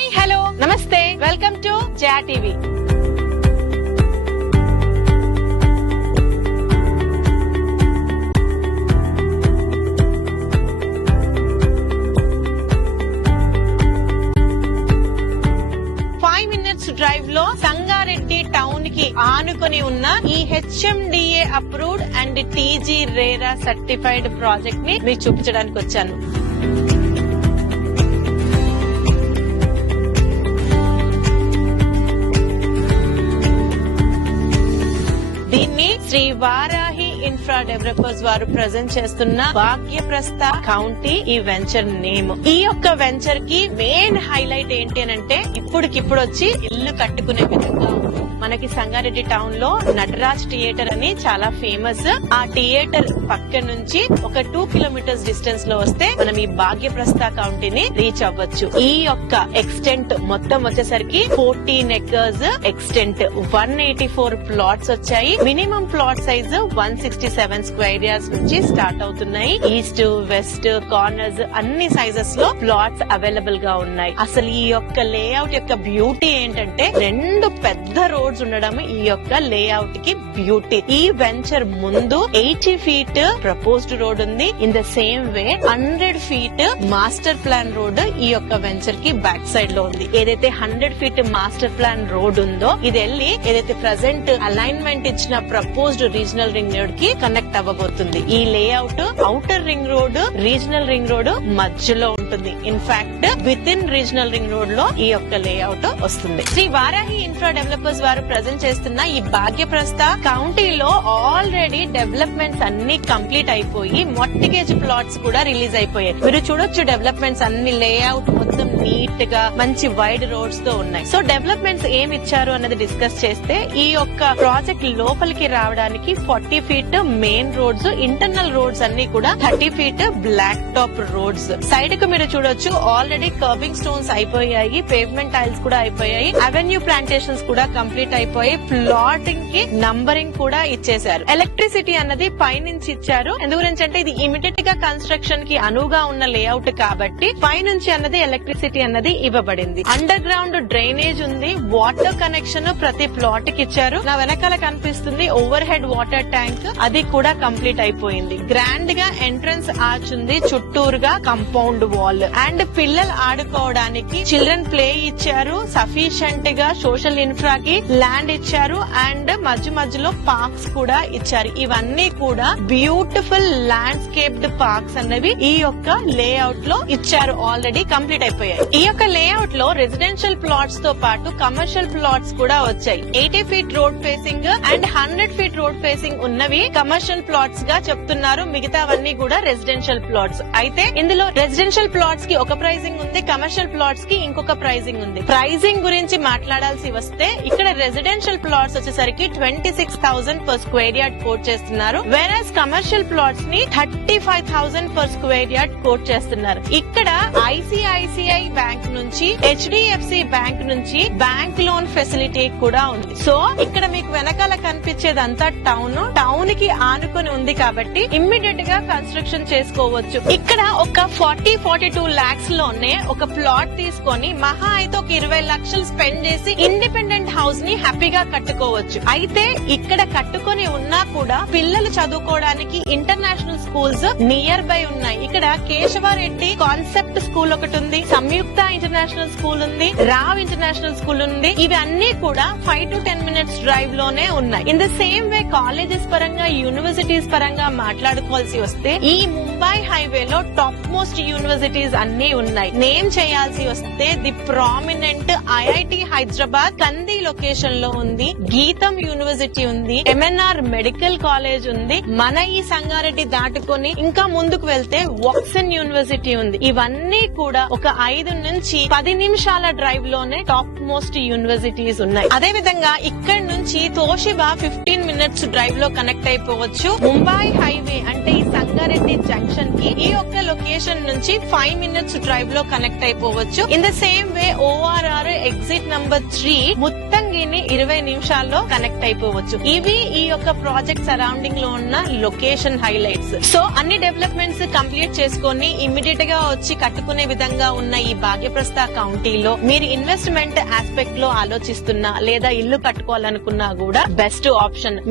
Hi hello నమస్తే welcome to Jaya TV. Drive లో Sangareddy town కి ఆనుకొని ఉన్న ఈ HMDA approved and TG RERA certified project ని మీకు చూపించడానికి వచ్చాను. దీన్ని శ్రీ వారాహి ఇన్ఫ్రా డెవలపర్స్ వారు ప్రజెంట్ చేస్తున్న భాగ్యప్రస్థ కౌంటీ ఈ వెంచర్ నేమ్. ఈ యొక్క వెంచర్ కి మెయిన్ హైలైట్ ఏంటి అంటే ఇప్పుడికిప్పుడు వచ్చి ఇల్లు కట్టుకునే విధంగా మనకి సంగారెడ్డి టౌన్ లో నటరాజ్ థియేటర్ అని చాలా ఫేమస్. ఆ థియేటర్ పక్క నుంచి ఒక 2 కిలోమీటర్స్ డిస్టెన్స్ లో వస్తే మనం ఈ భాగ్యప్రస్థ కౌంటీని రీచ్ అవ్వచ్చు. ఈ యొక్క ఎక్స్టెంట్ మొత్తం వచ్చేసరికి 14 acres ఎక్స్టెంట్, 184 ప్లాట్స్ వచ్చాయి. Minimum plot size 167 square yards నుంచి స్టార్ట్ అవుతున్నాయి. ఈస్ట్ వెస్ట్ కార్నర్స్ అన్ని సైజెస్ లో ప్లాట్స్ అవైలబుల్ గా ఉన్నాయి. అసలు ఈ యొక్క లేఅవుట్ యొక్క బ్యూటీ ఏంటంటే 2 పెద్ద రోడ్స్ ఉండడం ఈ యొక్క లేఅవుట్ కి బ్యూటీ. ఈ వెంచర్ ముందు 80 feet ప్రపోజ్డ్ రోడ్ ఉంది. In the same way 100 feet master plan road ఈ యొక్క వెంచర్ కి బ్యాక్ సైడ్ లో ఉంది. ఏదైతే 100 feet మాస్టర్ ప్లాన్ రోడ్ ఉందో ఇది వెళ్ళి ఏదైతే ప్రెసెంట్ అలైన్మెంట్ ఇచ్చిన ప్రపోజ్డ్ రీజనల్ రింగ్ రోడ్ కి కనెక్ట్ అవ్వబోతుంది. ఈ layout outer ring road regional ring road మధ్యలో ఉంటుంది. In fact with in regional ring road లో ఈ యొక్క లేఅవుట్ వస్తుంది. శ్రీ వారాహి ఇన్ఫ్రా డెవలపర్స్ వారు ప్రజెంట్ చేస్తున్న ఈ భాగ్యప్రస్థ కౌంటీలో ఆల్రెడీ డెవలప్మెంట్స్ అన్ని కంప్లీట్ అయిపోయి మొట్టిగేజ్ ప్లాట్స్ కూడా రిలీజ్ అయిపోయాయి. మీరు చూడొచ్చు డెవలప్మెంట్స్ అన్ని లేఅవుట్ మొత్తం నీట్ గా మంచి వైడ్ రోడ్స్ తో ఉన్నాయి. సో డెవలప్మెంట్స్ ఏమి ఇచ్చారు అన్నది డిస్కస్ చేస్తే ఈ యొక్క ప్రాజెక్ట్ లోపలికి రావడానికి 40 feet main roads, internal roads అన్ని కూడా 30 feet black top roads. Side కు మీరు చూడొచ్చు ఆల్రెడీ కర్బింగ్ స్టోన్స్ అయిపోయాయి, పేవ్మెంట్ టైల్స్ కూడా అయిపోయాయి, అవెన్యూ ప్లాంటేషన్స్ కూడా కంప్లీట్ అయిపోయి ప్లాటింగ్ కి నంబరింగ్ కూడా ఇచ్చేశారు. ఎలక్ట్రిసిటీ అన్నది పైనుంచి ఇచ్చారు. ఎందుగురించి అంటే ఇది ఇమిడియట్ గా కన్స్ట్రక్షన్ కి అనువుగా ఉన్న లేఅవుట్ కాబట్టి పైనుంచి అన్నది ఎలక్ట్రిసిటీ అన్నది ఇవ్వబడింది. అండర్ గ్రౌండ్ డ్రైనేజ్ ఉంది. వాటర్ కనెక్షన్ ప్రతి ప్లాట్ కి ఇచ్చారు. నా వెనకాల కనిపిస్తుంది ఓవర్ హెడ్ వాటర్ ట్యాంక్, అది కూడా కంప్లీట్ అయిపోయింది. గ్రాండ్ గా ఎంట్రన్స్ ఆర్చ్ ఉంది, చుట్టూరుగా కంపౌండ్ వాల్ అండ్ పిల్లలు ఆడుకోవడానికి చిల్డ్రన్ ప్లే ఇచ్చారు. సఫిషియెంట్ గా సోషల్ ఇన్ఫ్రాకి ల్యాండ్ ఇచ్చారు అండ్ మధ్యలో పార్క్స్ కూడా ఇచ్చారు. ఇవన్నీ కూడా బ్యూటిఫుల్ ల్యాండ్స్కేప్డ్ పార్క్స్ అన్నవి ఈ యొక్క లేఅవుట్ లో ఇచ్చారు. ఆల్రెడీ కంప్లీట్ అయిపోయాయి. ఈ యొక్క లేఅవుట్ లో రెసిడెన్షియల్ ప్లాట్స్ తో పాటు కమర్షియల్ ప్లాట్స్ కూడా వచ్చాయి. 80 feet road facing and 100 feet road facing ఉన్నవి కమర్షియల్ ప్లాట్స్ గా చెప్తున్నారు. మిగతావన్నీ కూడా రెసిడెన్షియల్ ప్లాట్స్. అయితే ఇందులో రెసిడెన్షియల్ ప్లాట్స్ కి ఒక ప్రైజింగ్ ఉంది, కమర్షియల్ ప్లాట్స్ కి ఇంకొక ప్రైజింగ్ ఉంది. ప్రైజింగ్ గురించి మాట్లాడాల్సి వస్తే ఇక్కడ రెసిడెన్షియల్ ప్లాట్స్ వచ్చేసరికి 26,000 పర్ స్క్వేర్ యార్డ్ కోట్ చేస్తున్నారు. వేరస్ కమర్షియల్ ప్లాట్స్ ని 35,000 పర్ స్క్వేర్ యార్డ్ కోట్ చేస్తున్నారు. ఇక్కడ ICICI బ్యాంక్ నుంచి HDFC బ్యాంక్ నుంచి బ్యాంక్ లోన్ ఫెసిలిటీ కూడా ఉంది. సో ఇక్కడ మీకు వెనకాల కనిపించేదంతా టౌన్ కి ఆనుకొని ఉంది కాబట్టి ఇమ్మీడియట్ గా కన్స్ట్రక్షన్ చేసుకోవచ్చు. ఇక్కడ ఒక 42 lakhs లోనే ఒక ప్లాట్ తీసుకొని మహా అయితే ఒక 20 లక్షలు స్పెండ్ చేసి ఇండిపెండెంట్ హౌస్ ని హ్యాపీగా కట్టుకోవచ్చు. అయితే ఇక్కడ కట్టుకొని ఉన్నా కూడా పిల్లలు చదువుకోవడానికి ఇంటర్నేషనల్ స్కూల్స్ నియర్ బై ఉన్నాయి. ఇక్కడ కేశవారెడ్డి కాన్సెప్ట్ స్కూల్ ఒకటి ఉంది, సంయుక్త ఇంటర్నేషనల్ స్కూల్ ఉంది, రావ్ ఇంటర్నేషనల్ స్కూల్ ఉంది. ఇవి అన్ని కూడా 5 to 10 minutes డ్రైవ్ లోనే ఉన్నాయి. In the same way colleges పరంగా యూనివర్సిటీస్ పరంగా మాట్లాడుకోవాల్సి వస్తే ఈ ముంబై హైవే లో టాప్ మోస్ట్ యూనివర్సిటీస్ అన్ని ఉన్నాయి. నేమ్ చేయాల్సి వస్తే ది ప్రామినెంట్ IIT హైదరాబాద్ కంది లొకేషన్ లో ఉంది, గీతం యూనివర్సిటీ ఉంది, MNR మెడికల్ కాలేజ్ ఉంది. మన ఈ సంగారెడ్డి దాటుకొని ఇంకా ముందుకు వెళ్తే వాక్సన్ యూనివర్సిటీ ఉంది. ఇవన్నీ కూడా ఒక 5 నుంచి 10 నిమిషాల డ్రైవ్ లోనే టాప్ మోస్ట్ యూనివర్సిటీస్ ఉన్నాయి. అదే విధంగా ఇక్కడ నుంచి తోషిబా 15 minutes డ్రైవ్ లో కనెక్ట్ అయిపోవచ్చు. ముంబై హైవే అంటే ఈ సంగారెడ్డి జంక్షన్ కి ఈ యొక్క లొకేషన్ నుంచి 5 minutes డ్రైవ్ లో కనెక్ట్ అయిపోవచ్చు. In the same way ORR exit number 3 Muthangi ని 20 నిమిషాల్లో కనెక్ట్ అయిపోవచ్చు. ఇవి ఈ యొక్క ప్రాజెక్ట్ సరౌండింగ్ లో ఉన్న లొకేషన్ హైలైట్స్. సో అన్ని డెవలప్మెంట్స్ కంప్లీట్ చేసుకొని ఇమ్మీడియట్ గా వచ్చి కట్టుకునే విధంగా ఉన్న ఈ భాగ్యప్రస్థ కౌంటీలో మీరు ఇన్వెస్ట్మెంట్ ఆస్పెక్ట్ లో ఆలోచిస్తున్నా లేదా ఇల్లు కట్టుకోవాలనుకున్నా కూడా బెస్ట్ ఆప్షన్.